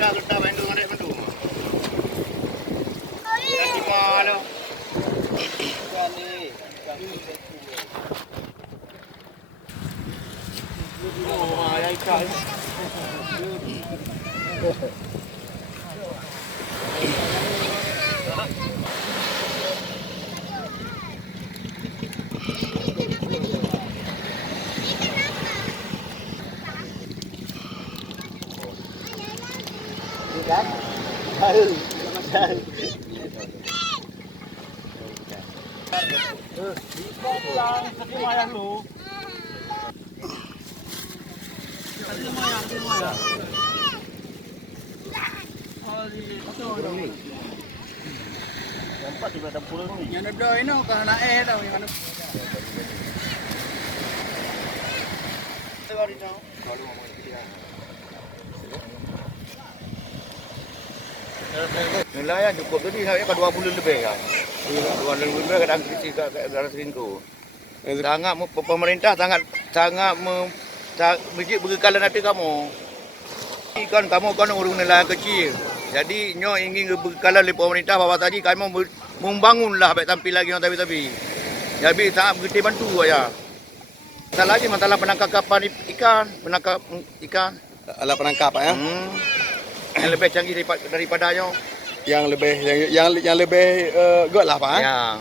Letak main tu dengan dia Kasih malu. Oh, ayah ikat. Kan? Macam. Kau pulang, tapi mayang lu. Tadi mayang. Oh, di. Nampak tiba ada pulang ni. Yang ada ini kan nak dah yang mana. Kalau mau dia. Nelayan cukup tadi saya kan 2 bulan lebih kan. 2 bulan lebih kadang kecil kat darat Selingkuh. Sangat pemerintah sangat berkekalan hati kamu. Kan kamu orang nelayan kecil. Jadi nyo ingin berkekalan oleh pemerintah bahawa tadi kamu membangunlah baik tampil lagi orang tapi. Jadi sangat begitu bantu aja. Masalah lagi masalah penangkapan ikan. Alat penangkap ya. Yang lebih canggih daripadanya. Yang lebih good lah Pak. Ya.